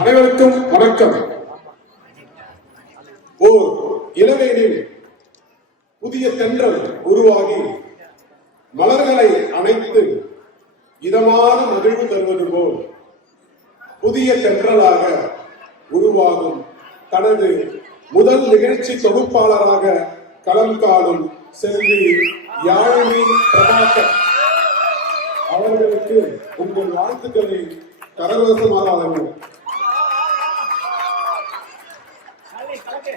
அனைவருக்கும் வணக்கம். ஓர் இளவேனில் புதிய தென்றல் உருவாகி மலர்களை அணைத்து இதமான மகிழ்வு தருவது போல் புதிய தென்றலாக உருவாகும் தனது முதல் நிகழ்ச்சி தொகுப்பாளராக களம் காணும் செல்வி யாழினி பிரபாகர் அவர்களுக்கு உங்கள் வாழ்த்துக்களை கரவசமாக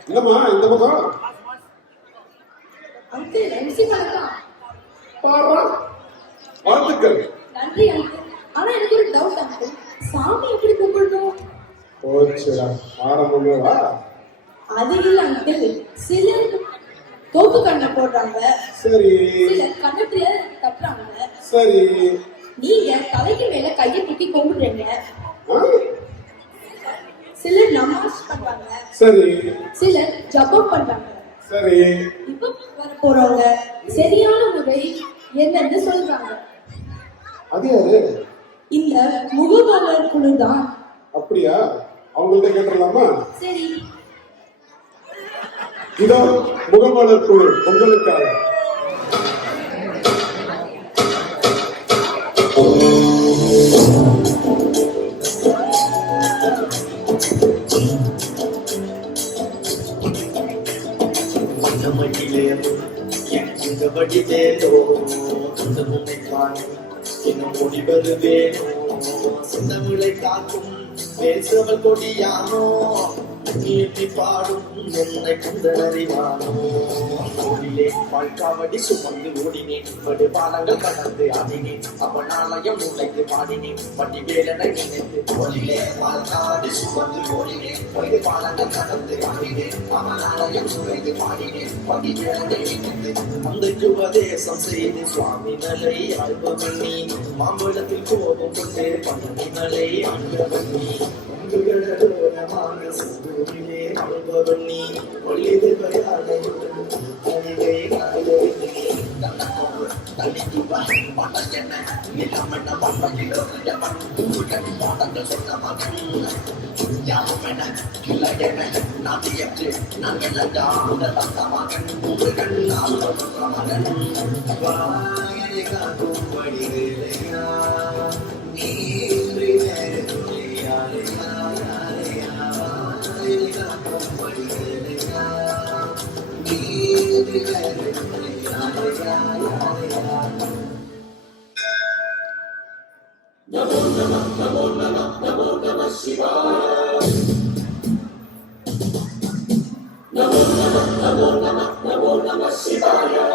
இல்லம்மா இந்த பக்கம் வாழ்த்துக்கள். நன்றி அங்கிள். ஆனா எனக்கு ஒரு டவுட் அங்கிள், சாமி எப்படி கும்பிடணும்? போச்சுடா ஆரம்பமே வா. அது இல்ல அங்கிள், சிலர் தோப்பு கண்ணை போடுறாங்க, சரி சிலர் கண்ணத்துல கட்டுறாங்க, சரி நீங்க தலைக்கு மேல கையை தூக்கி கும்பிடுறீங்க, சிலர் நமாஸ் பண்றாங்க, சரி சிலர் ஜபம் பண்றாங்க, சரி இப்ப வர போறவங்க சரியான முறை என்னன்னு சொல்றாங்க. அது யாரு? இந்த முகபாலர் குழு தான். அப்படியா? அவங்கள்ட்ட கேட்டுடலாமா? சரி, இதோ முகபாலர் குழு உங்களுக்காக. இன்னும் முடிவது வேணும் சிந்தமிழை காக்கும் பேசவல் கொடியானோ நீட்டி பாடும் என்னை குந்தறிவானோ கோடிலே வாழ்க்காவடி சுமந்து ஓடினேன் படு பாலங்கள் கடந்து ஆடினேன் அவனாலயம் உழைத்து பாடினேன் பட்டி வேலனை நினைத்து கோடிலே வாழ்க்காவடி சுமந்து ஓடினேன் படு பாலங்கள் கடந்து ஆடினேன் அவனாலயம் உழைத்து பாடினேன் பட்டி வேலனை நினைத்து அந்த உபதேசம் செய்து சுவாமி நலை ஆழ்பவன் நீ மாம்பழத்தில் கோபம் கொண்டு பழனி நலை ஆழ்பவன் நீ நீ ஒளிது Namo Namah Namo Namah Namo Namah Shivaya. Namo Namah Namo Namah Namo Namah Shivaya.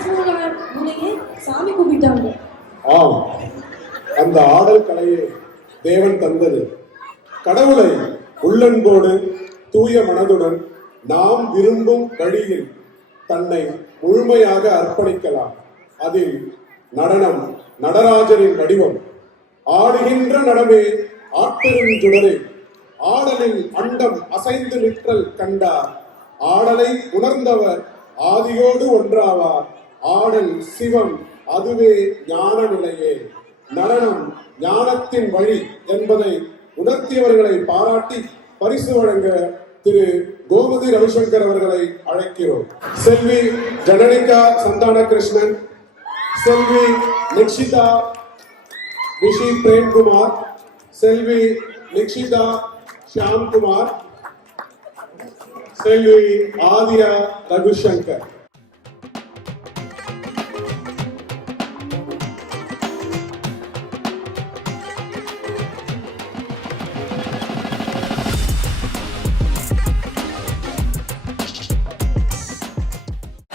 Dance மூலையே சாமி கும்பிட்டாங்க. ஆம், அந்த ஆடல் கலையை தேவன் தந்தது. கடவுளை உள்ளன்போடு தூய மனதுடன் நாம் விரும்பும் வழியில் தன்னை முழுமையாக அர்ப்பணிக்கலாம். அதில் நடனம் நடராஜரின் வடிவம். ஆடுகின்ற நடமே ஆட்டரும் சுடரே, ஆடலில் அண்டம் அசைந்து நிற்றல் கண்டார். ஆடலை உணர்ந்தவர் ஆதியோடு ஒன்றாவார். ஆடல் சிவம், அதுவே ஞான நிலையே. நடனம் ஞானத்தின் வழி என்பதை உணர்த்தியவர்களை பாராட்டி பரிசு வழங்க திரு கோமதி ரவிசங்கர் அவர்களை அழைக்கிறோம். செல்வி ஜனனிகா சந்தான கிருஷ்ணன், செல்வி நிக்ஷிதா விஷி பிரேம்குமார், செல்வி நிக்ஷிதா ஷியாம்குமார், செல்வி ஆதியா ரகுசங்கர்.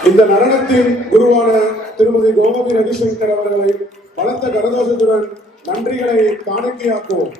இந்த நடனத்தின் குருவான திருமதி கோமதி ரவிசங்கர் அவர்களை பலத்த கரதோஷத்துடன் நன்றிகளை காணிக்கையாக்குவோம்.